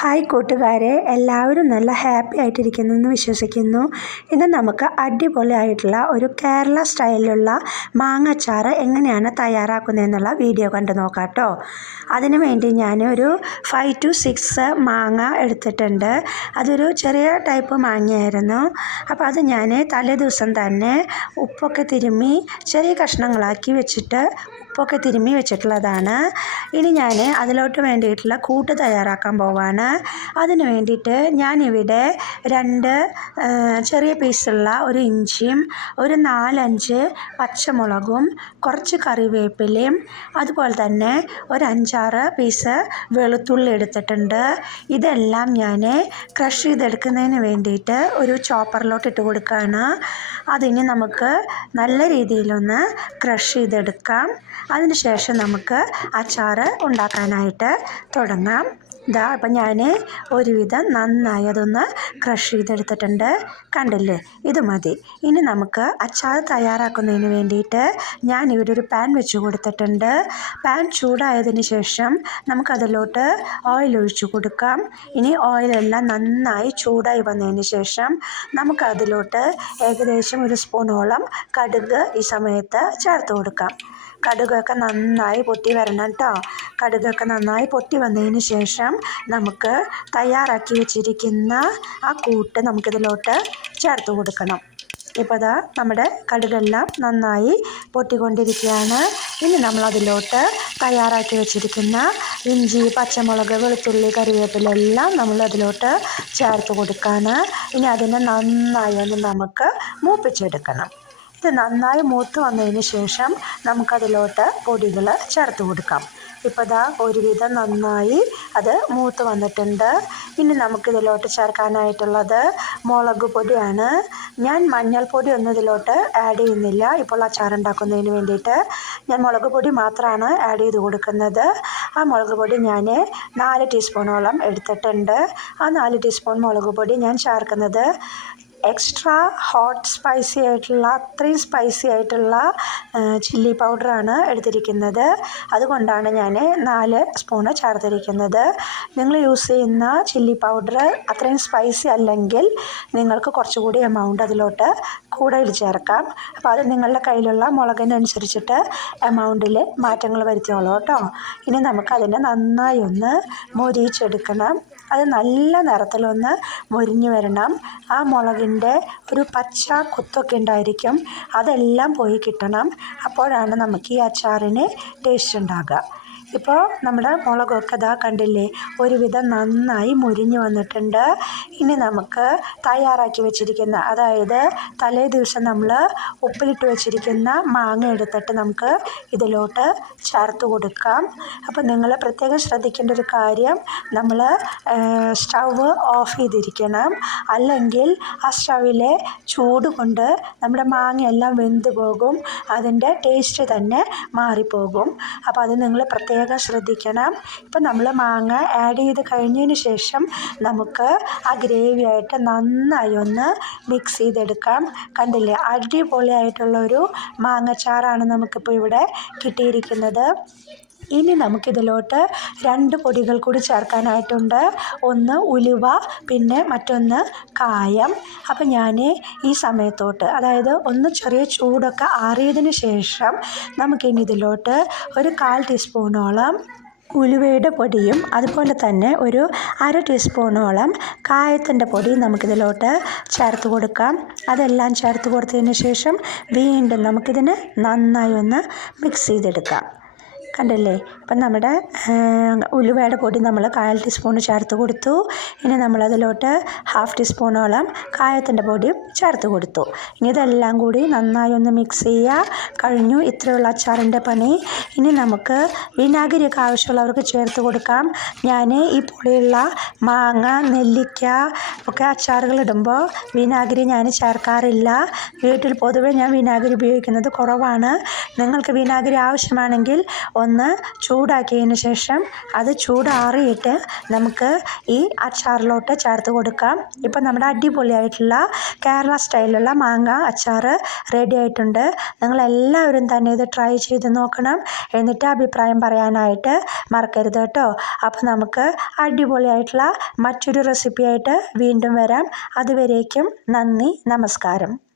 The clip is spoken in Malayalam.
ഹായ് കൂട്ടുകാരെ, എല്ലാവരും നല്ല ഹാപ്പി ആയിട്ടിരിക്കുന്നു എന്ന് വിശ്വസിക്കുന്നു. ഇന്ന് നമുക്ക് അടിപൊളിയായിട്ടുള്ള ഒരു കേരള സ്റ്റൈലിലുള്ള മാങ്ങാച്ചാറ് എങ്ങനെയാണ് തയ്യാറാക്കുന്നതെന്നുള്ള വീഡിയോ കണ്ടു നോക്കാം കേട്ടോ. അതിനു വേണ്ടി ഞാൻ ഒരു 5 to 6 മാങ്ങ എടുത്തിട്ടുണ്ട്. അതൊരു ചെറിയ ടൈപ്പ് മാങ്ങയായിരുന്നു. അപ്പോൾ അത് ഞാൻ തലേ ദിവസം തന്നെ ഉപ്പൊക്കെ തിരുമ്മി ചെറിയ കഷ്ണങ്ങളാക്കി വെച്ചിട്ട് ഉപ്പൊക്കെ തിരുമ്മി വെച്ചിട്ടുള്ളതാണ്. ഇനി ഞാൻ അതിലോട്ട് വേണ്ടിയിട്ടുള്ള കൂട്ട് തയ്യാറാക്കാൻ പോവാണ്. അതിന് വേണ്ടിയിട്ട് ഞാനിവിടെ 2 ചെറിയ പീസുള്ള ഒരു ഇഞ്ചിയും ഒരു 4-5 പച്ചമുളകും കുറച്ച് കറിവേപ്പിലയും അതുപോലെ തന്നെ ഒരു 5-6 പീസ് വെളുത്തുള്ളി എടുത്തിട്ടുണ്ട്. ഇതെല്ലാം ഞാൻ ക്രഷ് ചെയ്തെടുക്കുന്നതിന് വേണ്ടിയിട്ട് ഒരു ചോപ്പറിലോട്ട് ഇട്ട് കൊടുക്കുകയാണ്. അതിന് നമുക്ക് നല്ല രീതിയിലൊന്ന് ക്രഷ് ചെയ്തെടുക്കാം. അതിനുശേഷം നമുക്ക് അച്ചാറ് ഉണ്ടാക്കാനായിട്ട് തുടങ്ങാം. അപ്പം ഞാൻ ഒരുവിധം നന്നായി അതൊന്ന് ക്രഷ് ചെയ്തെടുത്തിട്ടുണ്ട്. കണ്ടില്ലേ, ഇത് മതി. ഇനി നമുക്ക് അച്ചാർ തയ്യാറാക്കുന്നതിന് വേണ്ടിയിട്ട് ഞാനിവിടെ ഒരു പാൻ വെച്ച് കൊടുത്തിട്ടുണ്ട്. പാൻ ചൂടായതിന് ശേഷം നമുക്കതിലോട്ട് ഓയിൽ ഒഴിച്ചു കൊടുക്കാം. ഇനി ഓയിലെല്ലാം നന്നായി ചൂടായി വന്നതിന് ശേഷം നമുക്കതിലോട്ട് ഏകദേശം 1 സ്പൂണോളം കടുക് ഈ സമയത്ത് ചേർത്ത് കൊടുക്കാം. കടുകൊക്കെ നന്നായി പൊട്ടി വരണം കേട്ടോ. കടുകൊക്കെ നന്നായി പൊട്ടി വന്നതിന് ശേഷം നമുക്ക് തയ്യാറാക്കി വെച്ചിരിക്കുന്ന ആ കൂട്ട് നമുക്കിതിലോട്ട് ചേർത്ത് കൊടുക്കണം. ഇപ്പോൾ ദാ നമ്മുടെ കടുകെല്ലാം നന്നായി പൊട്ടിക്കൊണ്ടിരിക്കുകയാണ്. ഇനി നമ്മളതിലോട്ട് തയ്യാറാക്കി വെച്ചിരിക്കുന്ന ഇഞ്ചി, പച്ചമുളക്, വെളുത്തുള്ളി, കറിവേപ്പില എല്ലാം നമ്മളതിലോട്ട് ചേർത്ത് കൊടുക്കുകയാണ്. ഇനി അതിനെ നന്നായി ഒന്ന് നമുക്ക് മൂപ്പിച്ചെടുക്കണം. ഇത് നന്നായി മൂത്ത് വന്നതിന് ശേഷം നമുക്കതിലോട്ട് പൊടികൾ ചേർത്ത് കൊടുക്കാം. ഇപ്പോൾ ദാ ഒരുവിധം നന്നായി അത് മൂത്ത് വന്നിട്ടുണ്ട്. ഇനി നമുക്കിതിലോട്ട് ചേർക്കാനായിട്ടുള്ളത് മുളക് പൊടിയാണ്. ഞാൻ മഞ്ഞൾപ്പൊടി ഒന്നും ഇതിലോട്ട് ആഡ് ചെയ്യുന്നില്ല. ഇപ്പോൾ അച്ചാറുണ്ടാക്കുന്നതിന് വേണ്ടിയിട്ട് ഞാൻ മുളക് പൊടി മാത്രമാണ് ആഡ് ചെയ്ത് കൊടുക്കുന്നത്. ആ മുളക് പൊടി ഞാൻ 4 ടീസ്പൂണോളം എടുത്തിട്ടുണ്ട്. ആ 4 ടീസ്പൂൺ മുളക് പൊടി ഞാൻ ചേർക്കുന്നത് എക്സ്ട്രാ ഹോട്ട് സ്പൈസി ആയിട്ടുള്ള അത്രയും സ്പൈസി ആയിട്ടുള്ള ചില്ലി പൗഡറാണ് എടുത്തിരിക്കുന്നത്. അതുകൊണ്ടാണ് ഞാൻ 4 സ്പൂണ് ചേർത്തിരിക്കുന്നത്. നിങ്ങൾ യൂസ് ചെയ്യുന്ന ചില്ലി പൗഡർ അത്രയും സ്പൈസി അല്ലെങ്കിൽ നിങ്ങൾക്ക് കുറച്ചുകൂടി എമൗണ്ട് അതിലോട്ട് കൂടുതൽ ചേർക്കാം. അപ്പോൾ അത് നിങ്ങളുടെ കയ്യിലുള്ള മുളകിനനുസരിച്ചിട്ട് എമൗണ്ടിൽ മാറ്റങ്ങൾ വരുത്തിയോളൂ കേട്ടോ. ഇനി നമുക്കതിനെ നന്നായി ഒന്ന് മൊരിയിച്ചെടുക്കണം. അത് നല്ല നിറത്തിലൊന്ന് മൊരിഞ്ഞു വരണം. ആ മുളകിൻ്റെ ഒരു പച്ച കുത്തൊക്കെ ഉണ്ടായിരിക്കും, അതെല്ലാം പോയി കിട്ടണം. അപ്പോഴാണ് നമുക്ക് ഈ അച്ചാറിന് ടേസ്റ്റ് ഉണ്ടാകുക. ഇപ്പോൾ നമ്മുടെ മുളകൊക്കെ ഇതാ കണ്ടില്ലേ, ഒരുവിധം നന്നായി മുരിഞ്ഞു വന്നിട്ടുണ്ട്. ഇനി നമുക്ക് തയ്യാറാക്കി വെച്ചിരിക്കുന്ന, അതായത് തലേ ദിവസം നമ്മൾ ഉപ്പിലിട്ട് വെച്ചിരിക്കുന്ന മാങ്ങ എടുത്തിട്ട് നമുക്ക് ഇതിലോട്ട് ചേർത്ത് കൊടുക്കാം. അപ്പോൾ നിങ്ങൾ പ്രത്യേകം ശ്രദ്ധിക്കേണ്ട ഒരു കാര്യം, നമ്മൾ സ്റ്റൗവ് ഓഫ് ചെയ്തിരിക്കണം. അല്ലെങ്കിൽ ആ സ്റ്റൗവിലെ ചൂട് കൊണ്ട് നമ്മുടെ മാങ്ങയെല്ലാം വെന്ത് പോകും, അതിൻ്റെ ടേസ്റ്റ് തന്നെ മാറിപ്പോകും. അപ്പോൾ അത് നിങ്ങൾ പ്രത്യേകം ശ്രദ്ധിക്കണം. ഇപ്പം നമ്മൾ മാങ്ങ ആഡ് ചെയ്ത് കഴിഞ്ഞതിന് ശേഷം നമുക്ക് ആ ഗ്രേവി ആയിട്ട് നന്നായി ഒന്ന് മിക്സ് ചെയ്തെടുക്കാം. കണ്ടില്ലേ, അടിപൊളിയായിട്ടുള്ളൊരു മാങ്ങച്ചാറാണ് നമുക്കിപ്പോൾ ഇവിടെ കിട്ടിയിരിക്കുന്നത്. ഇനി നമുക്കിതിലോട്ട് 2 പൊടികൾ കൂടി ചേർക്കാനായിട്ടുണ്ട്. ഒന്ന് ഉലുവ, പിന്നെ മറ്റൊന്ന് കായം. അപ്പം ഞാൻ ഈ സമയത്തോട്ട്, അതായത് ഒന്ന് ചെറിയ ചൂടൊക്കെ ആറിയതിന് ശേഷം നമുക്കിനി ഇതിലോട്ട് ഒരു 1/4 ടീസ്പൂണോളം ഉലുവയുടെ പൊടിയും അതുപോലെ തന്നെ ഒരു 1/2 ടീസ്പൂണോളം കായത്തിൻ്റെ പൊടി നമുക്കിതിലോട്ട് ചേർത്ത് കൊടുക്കാം. അതെല്ലാം ചേർത്ത് കൊടുത്തതിന് ശേഷം വീണ്ടും നമുക്കിതിനെ നന്നായി ഒന്ന് മിക്സ് ചെയ്തെടുക്കാം. കണ്ടില്ലേ, ഇപ്പം നമ്മുടെ ഉലുവയുടെ പൊടി നമ്മൾ 1/4 ടീസ്പൂൺ ചേർത്ത് കൊടുത്തു. ഇനി നമ്മളതിലോട്ട് 1/2 ടീസ്പൂണോളം കായത്തിൻ്റെ പൊടിയും ചേർത്ത് കൊടുത്തു. ഇനി ഇതെല്ലാം കൂടി നന്നായി ഒന്ന് മിക്സ് ചെയ്യുക. കഴിഞ്ഞു ഇത്രയുള്ള അച്ചാറിൻ്റെ പണി. ഇനി നമുക്ക് വിനാഗിരിയൊക്കെ ആവശ്യമുള്ളവർക്ക് ചേർത്ത് കൊടുക്കാം. ഞാൻ ഈ പുളിയുള്ള മാങ്ങ, നെല്ലിക്ക, ഒക്കെ അച്ചാറുകൾ ഇടുമ്പോൾ വിനാഗിരി ഞാൻ ചേർക്കാറില്ല. വീട്ടിൽ പൊതുവെ ഞാൻ വിനാഗിരി ഉപയോഗിക്കുന്നത് കുറവാണ്. നിങ്ങൾക്ക് വിനാഗിരി ആവശ്യമാണെങ്കിൽ ഒന്ന് ചൂടാക്കിയതിന് ശേഷം അത് ചൂടാറിയിട്ട് നമുക്ക് ഈ അച്ചാറിലോട്ട് ചേർത്ത് കൊടുക്കാം. ഇപ്പം നമ്മുടെ അടിപൊളിയായിട്ടുള്ള കേരള സ്റ്റൈലിലുള്ള മാങ്ങ അച്ചാർ റെഡി ആയിട്ടുണ്ട്. നിങ്ങളെല്ലാവരും തന്നെ ഇത് ട്രൈ ചെയ്ത് നോക്കണം. എന്നിട്ട് അഭിപ്രായം പറയാനായിട്ട് മറക്കരുത് കേട്ടോ. അപ്പോൾ നമുക്ക് അടിപൊളിയായിട്ടുള്ള മറ്റൊരു റെസിപ്പിയായിട്ട് വീണ്ടും വരാം. അതുവരേക്കും നന്ദി, നമസ്കാരം.